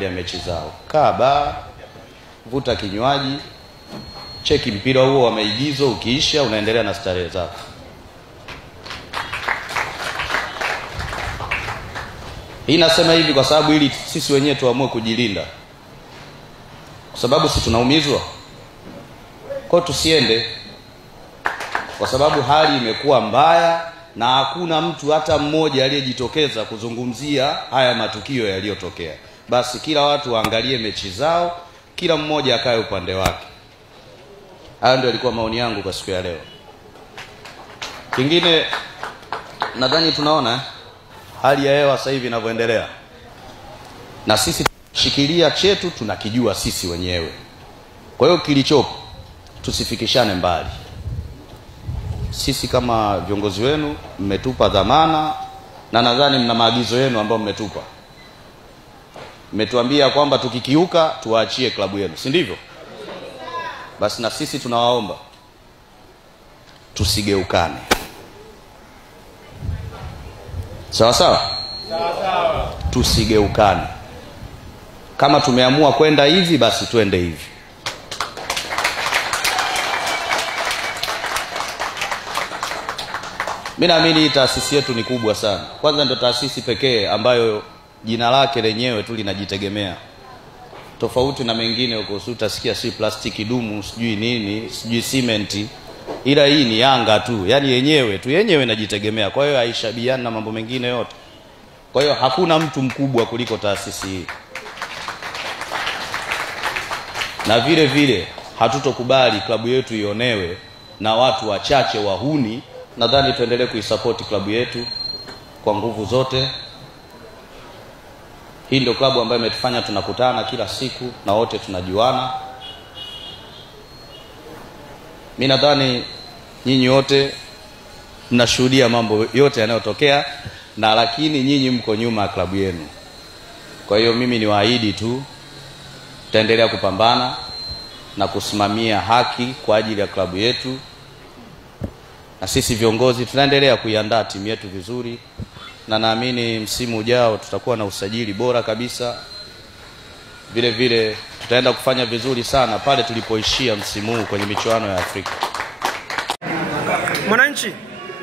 mechi zao. Kaa vuta kinywaji, cheki mpira huo wa maigizo, ukiisha unaendelea na starehe zako. Hii nasema hivi kwa sababu ili sisi wenyewe tuamue kujilinda. Kwa sababu sisi tunaumizwa. Kwa tusiende. Kwa sababu hali imekuwa mbaya na hakuna mtu hata mmoja aliyejitokeza kuzungumzia haya matukio yaliyotokea. Basi kila watu waangalie mechi zao, kila mmoja akae upande wake. Hayo ndio yalikuwa maoni yangu kwa siku ya leo. Kingine nadhani tunaona hali ya hewa sasa hivi inavyoendelea. Na sisi shikilia chetu tunakijua sisi wenyewe. Kwa hiyo kilichopo tusifikishane mbali. Sisi kama viongozi wenu mmetupa dhamana na nadhani mna maagizo yenu ambayo mmetupa. Mmetuambia kwamba tukikiuka tuwaachie klabu yenu, si ndivyo? Basi na sisi tunawaomba tusigeukane. Sawa sawa? Tusigeukane. Kama tumeamua kwenda hivi basi twende hivi. Mimi naamini hii taasisi yetu ni kubwa sana. Kwanza ndio taasisi pekee ambayo jina lake lenyewe tu linajitegemea. Tofauti na mengine huko utasikia si plastiki dumu, sijui nini, sijui simenti. Ila hii ni Yanga tu. Yaani yenyewe inajitegemea. Kwa hiyo haishabiana na mambo mengine yote. Kwa hiyo hakuna mtu mkubwa kuliko taasisi hii. Na vile vile hatutokubali klabu yetu ionewe na watu wachache wahuni. Nadhani tuendelee kuisupport klabu yetu kwa nguvu zote. Hii ndio klabu ambayo imetufanya tunakutana kila siku na wote tunajuana. Mimi nadhani nyinyi wote mnashuhudia mambo yote yanayotokea na lakini nyinyi mko nyuma ya klabu yenu. Kwa hiyo mimi niwaahidi tu tutaendelea kupambana na kusimamia haki kwa ajili ya klabu yetu. Na sisi viongozi tunaendelea kuiandaa timu yetu vizuri na naamini msimu ujao tutakuwa na usajili bora kabisa. Vile vile tutaenda kufanya vizuri sana pale tulipoishia msimu huu kwenye michuano ya Afrika. Mwananchi,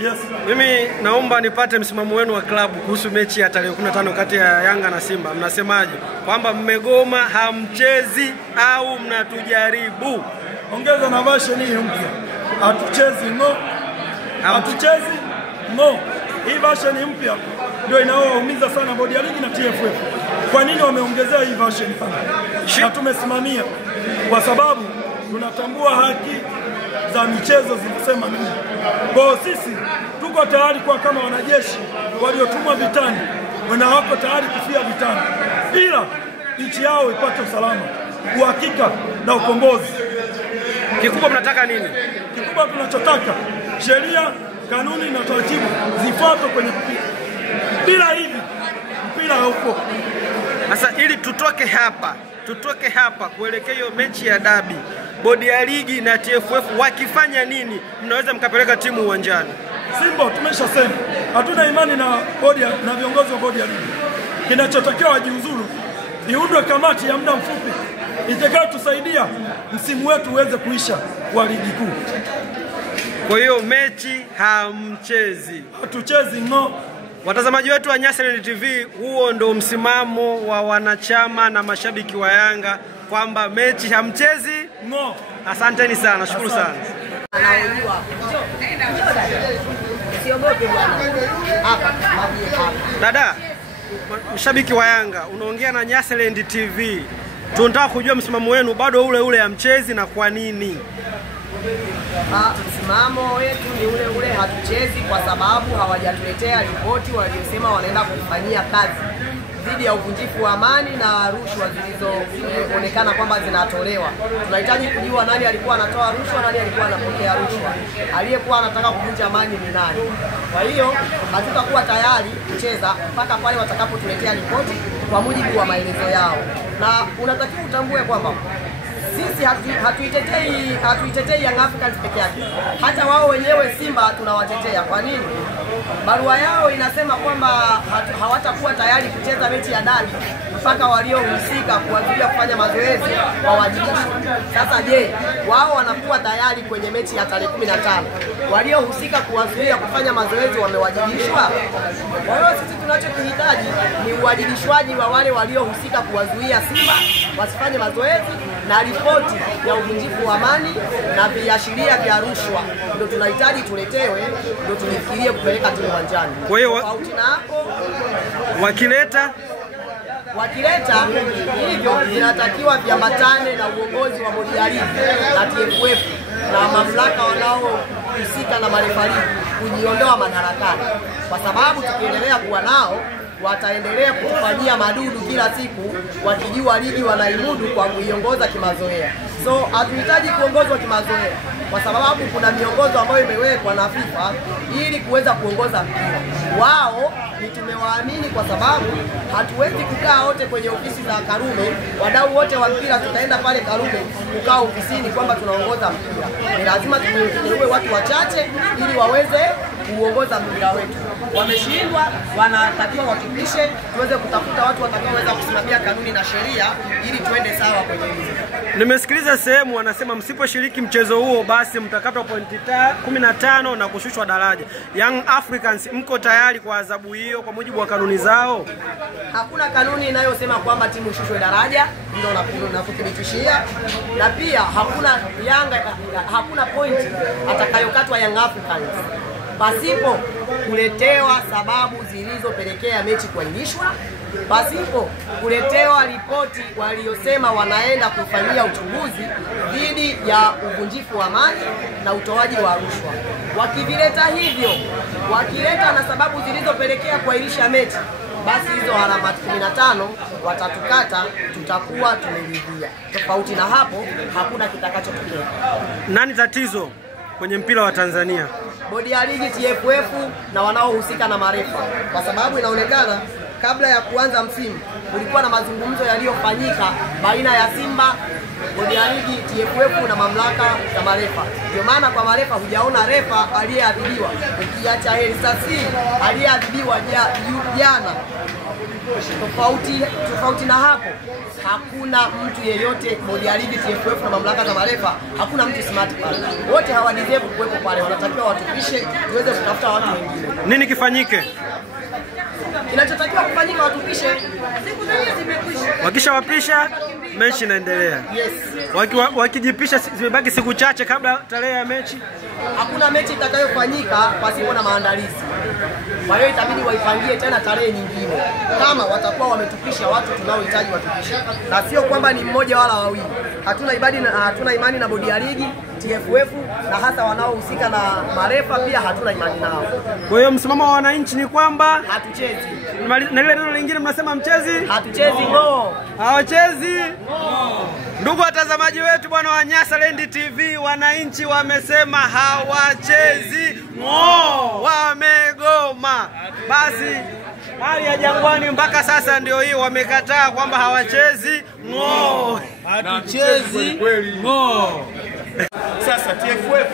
yes. Mimi naomba nipate msimamo wenu wa klabu kuhusu mechi ya tarehe 15 kati ya Yanga na Simba. Mnasemaje? Kwamba mmegoma, hamchezi au mnatujaribu? Ongeza na version hii mpya. Hatuchezi no. Hatuchezi no. Hii version mpya ndio inaoumiza sana bodi ya ligi na TFF. Kwa nini wameongezea hii version hapa? Na tumesimamia kwa sababu tunatambua haki za michezo zinasema nini. Kwa sisi tuko tayari kwa kama wanajeshi waliotumwa vitani, wako tayari kufia vitani. Ila nchi yao ipate usalama, uhakika na ukombozi. Kikubwa mnataka nini? Kikubwa tunachotaka sheria, kanuni na taratibu zifuatwe kwenye mpira. Bila hivi mpira haupo. Sasa ili tutoke hapa kuelekea hiyo mechi ya dabi, bodi ya ligi na TFF wakifanya nini mnaweza mkapeleka timu uwanjani? Simba tumeshasema hatuna imani na bodi na viongozi wa bodi ya ligi. Kinachotakiwa wajiuzuru, iundwe kamati ya muda mfupi itakayotusaidia msimu wetu uweze kuisha wa ligi kuu. Kwa hiyo mechi hamchezi. Hatuchezi no. Watazamaji wetu wa Nyasaland TV, huo ndo msimamo wa wanachama na mashabiki wa Yanga kwamba mechi hamchezi no. Asanteni sana, nashukuru sana. Dada, mshabiki wa Yanga, unaongea na Nyasaland TV. Tunataka kujua msimamo wenu bado ule hamchezi na kwa nini? Msimamo wetu ni ule, hatuchezi kwa sababu hawajatuletea ripoti waliosema wanaenda kufanyia kazi dhidi ya uvunjifu wa amani na rushwa zilizoonekana kwamba zinatolewa. Tunahitaji kujua nani alikuwa anatoa rushwa, nani alikuwa anapokea rushwa, aliyekuwa anataka kuvunja amani ni nani. Kwa hiyo hatutakuwa tayari kucheza mpaka pale watakapotuletea ripoti kwa mujibu wa maelezo yao. Na unatakiwa utambue kwamba sisi hatuitetei Young Africans peke yake. Hata wao wenyewe Simba tunawatetea. Kwa nini? Barua yao inasema kwamba hawatakuwa tayari kucheza mechi ya dabi mpaka waliohusika kuwazuia kufanya mazoezi wawajibishwe. Sasa je, wao wanakuwa tayari kwenye mechi ya tarehe 15? Waliohusika kuwazuia kufanya mazoezi wamewajibishwa? Kwa hiyo sisi tunachokihitaji ni uwajibishwaji wa wale waliohusika kuwazuia Simba wasifanye mazoezi na ripoti ya uvunjifu wa amani na viashiria vya rushwa. Ndio tunahitaji tuletewe, ndio tumefikirie kupeleka timu uwanjani. Kwa hiyo tofauti na hapo wakileta hivyo vinatakiwa viambatane na uongozi wa bodi ya ligi na TFF na mamlaka wanaohusika na marefari kujiondoa madarakani, kwa sababu tukiendelea kuwa nao wataendelea kufanyia madudu kila siku, wakijua ligi wanaimudu kwa kuiongoza kimazoea. So hatuhitaji kuongozwa kimazoea, kwa sababu kuna miongozo ambayo imewekwa na FIFA ili kuweza kuongoza mpira. Wao ni tumewaamini kwa sababu hatuwezi kukaa wote kwenye ofisi za Karume, wadau wote wa mpira tutaenda pale Karume kukaa ofisini kwamba tunaongoza mpira. Ni lazima tuteue watu wachache ili waweze kuongoza mpira wetu. Wameshindwa, wanatakiwa watupishe, tuweze kutafuta watu watakaoweza kusimamia kanuni na sheria ili tuende sawa kwenye hili. Nimesikiliza sehemu wanasema msiposhiriki mchezo huo basi mtakatwa pointi 15 na kushushwa daraja. Young Africans mko tayari kwa adhabu hiyo kwa mujibu wa kanuni zao? Hakuna kanuni inayosema kwamba timu ishushwe daraja, ndio nakuthibitishia. Na pia hakuna pointi atakayokatwa Young Africans pasipo kuletewa sababu zilizopelekea mechi kuahirishwa, pasipo kuletewa ripoti waliosema wanaenda kufanyia uchunguzi dhidi ya uvunjifu wa amani na utoaji wa rushwa. Wakivileta hivyo, wakileta na sababu zilizopelekea kuahirisha mechi, basi hizo alama 15 watatukata, tutakuwa tumeridhia. Tofauti na hapo, hakuna kitakachotokea. Nani tatizo kwenye mpira wa Tanzania? Bodi ya ligi, TFF na wanaohusika na marefa, kwa sababu inaonekana kabla ya kuanza msimu kulikuwa na mazungumzo yaliyofanyika baina ya Simba, bodi ya ligi, TFF na mamlaka za marefa. Ndio maana kwa marefa hujaona refa aliyeadhibiwa, ukiacha Helsasi aliyeadhibiwa jana. Tofauti na hapo, hakuna mtu yeyote, bodi ya ligi, TFF na mamlaka za marefa, hakuna mtu smart pale. Wote hawadeserve kuwepo pale, wanatakiwa watupishe tuweze kutafuta watu wengine. Nini kifanyike? Kinachotakiwa kufanyika watupishe. Wakishawapisha mechi inaendelea. Yes. Wakijipisha zimebaki siku chache kabla tarehe ya mechi. Hakuna mechi itakayofanyika pasipo na maandalizi. Kwa hiyo itabidi waipangie tena tarehe nyingine, kama watakuwa wametupisha watu tunaohitaji watupishe, na sio kwamba ni mmoja wala wawili. Hatuna imani na bodi ya ligi, TFF na hasa wanaohusika na marefa pia hatuna imani nao. Kwa hiyo msimamo wa wananchi ni kwamba hatuchezi. Na lile neno lingine mnasema mchezi? Hatuchezi no. Hawachezi? No. Ndugu watazamaji wetu bwana wa Nyasaland TV, wananchi wamesema hawachezi ngo, wamegoma. Basi hali ya Jangwani mpaka sasa ndio hiyo, wamekataa kwamba hawachezi ngo. Hatuchezi ngo. Sasa TFF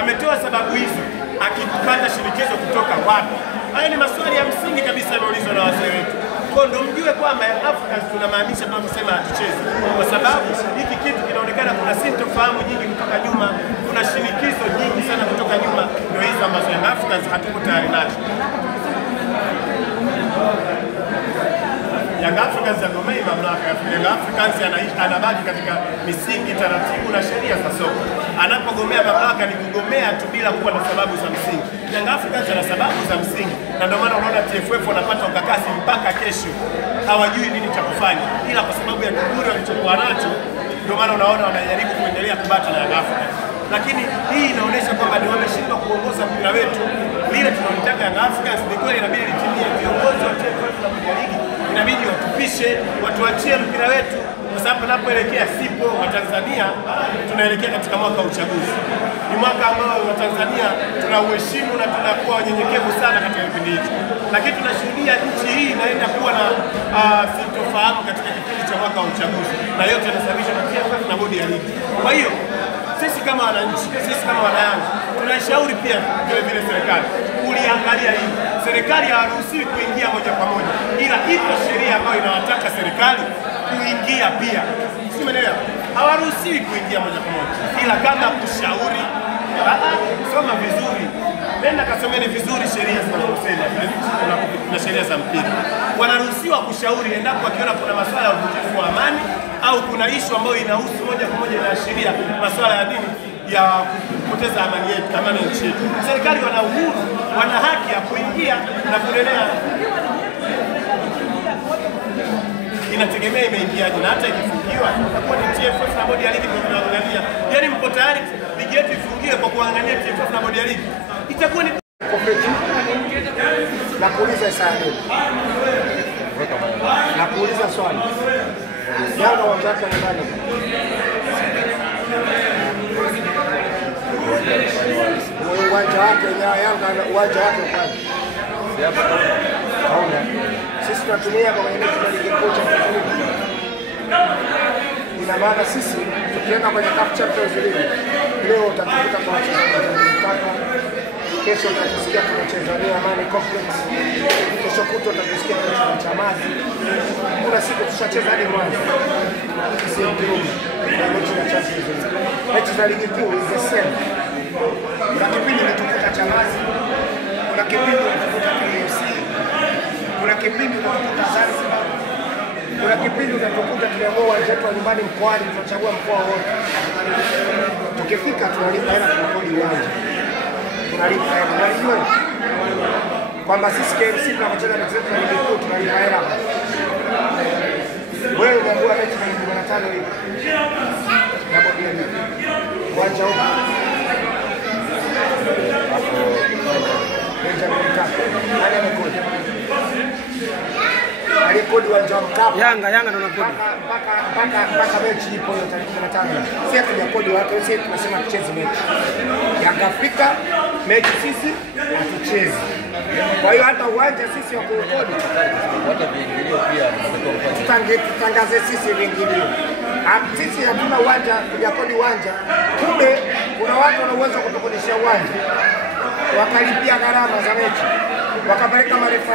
ametoa sababu hizo akipata shinikizo kutoka wapi? Haya ni maswali ya msingi kabisa yameulizwa na wazee wetu. Kwa ndio mjue kwamba Africans tunamaanisha kama kusema hatuchezi, kwa sababu hiki kitu kinaonekana kuna sintofahamu nyingi kutoka nyuma, kuna shinikizo nyingi sana kutoka nyuma, ndio hizo ambazo Africans hatuko tayari nazo. Young Africans yagomei mamlaka. Young Africans anabaki katika misingi, taratibu na sheria za soka. Anapogomea mamlaka ni kugomea tu bila kuwa na sababu za msingi. Young Africans ana sababu za msingi, na ndio maana unaona TFF wanapata ukakasi mpaka kesho, hawajui nini cha kufanya, ila kwa sababu ya kiburi walichokuwa nacho, ndio maana unaona wanajaribu kuendelea kubaki na Young Africans. Lakini hii inaonyesha kwamba ni wameshindwa kuongoza mpira wetu vile tunalitaka Young Africans. Ni kweli inabidi litimie, viongozi wa TFF na bodi ya ligi inabidi watupishe, watuachie mpira wetu, kwa sababu tunapoelekea sipo wa Tanzania, tunaelekea katika mwaka wa uchaguzi. Ni mwaka ambao wa Tanzania tunauheshimu na tunakuwa wanyenyekevu sana katika kipindi hiki, lakini tunashuhudia nchi hii inaenda kuwa na sintofahamu katika kipindi cha mwaka wa uchaguzi, na yote yanasababishwa na TFF na bodi ya ligi. Kwa hiyo sisi kama wananchi, sisi kama wanayanga, tunashauri pia vile serikali wameiangalia hii. Serikali hawaruhusiwi kuingia moja kwa moja, ila ipo sheria ambayo inawataka serikali kuingia pia. Umeelewa? Hawaruhusiwi kuingia moja kwa moja, ila kama kushauri, soma vizuri, nenda kasomeni vizuri sheria zinazosema na sheria za mpira. Wanaruhusiwa kushauri endapo wakiona kuna masuala ya uvunjifu wa amani au kuna ishu ambayo inahusu moja kwa moja inaashiria masuala ya nini ya kupoteza amani yetu, amani ya nchi yetu. Serikali wana uhuru, wana haki ya kuingia na kunenea. Inategemea imeingiaje, na hata ikifungiwa itakuwa ni TFF na bodi ya ligi ndio inaangalia. Yaani mko tayari ligi yetu ifungiwe kwa kuangalia TFF na bodi ya ligi? Itakuwa ni na kuuliza sana. Na kuuliza swali. Yanga wanataka nani? Uwanja wake Yanga uwanja wake kwani? Hauna. Sisi tunatumia kwa maana ligi kuu cha Tanzania. Ina maana sisi tukienda kwenye CAF Champions League leo utakuta kwa wachezaji kesho utasikia tunacheza ni Amani Complex, kesho kutwa utasikia tunacheza Chamazi. Kuna siku tushacheza hadi Mwanza. Sisi ndio mechi ya Champions League. Mechi za ligi kuu ni the same. Kuna kipindi tunakuta Chamazi, kuna kipindi tunakuta KFC, kuna kipindi tunakuta Zanzibar, kuna kipindi tunakuta tunaamua uwanja wetu nyumbani mkoani, tunachagua mkoa wote. Tukifika tunalipa hela kwa kodi uwanja. Tunalipa hela. Unajua kwamba sisi KFC tunapocheza mechi zetu za ligi kuu tunalipa hela. Wewe unaamua mechi ya Jumatano hii. Na bodi ya ligi. Uwanja huu. Nani amekodi? Alikodi uwanja wa Mkapa. Yanga ndio anakodi. Mpaka mechi ipo hiyo tarehe 15. Sisi hatujakodi watu, sisi tunasema tucheze mechi. Yanga Afrika mechi sisi hatuchezi. Kwa hiyo hata uwanja sisi wa kurekodi Hata viingilio pia tutangaze sisi viingilio. Sisi hatuna uwanja, tujakodi uwanja. Kumbe kuna watu wana uwezo wa kutukodishia uwanja. Wakalipia gharama za mechi. Wakapeleka marefa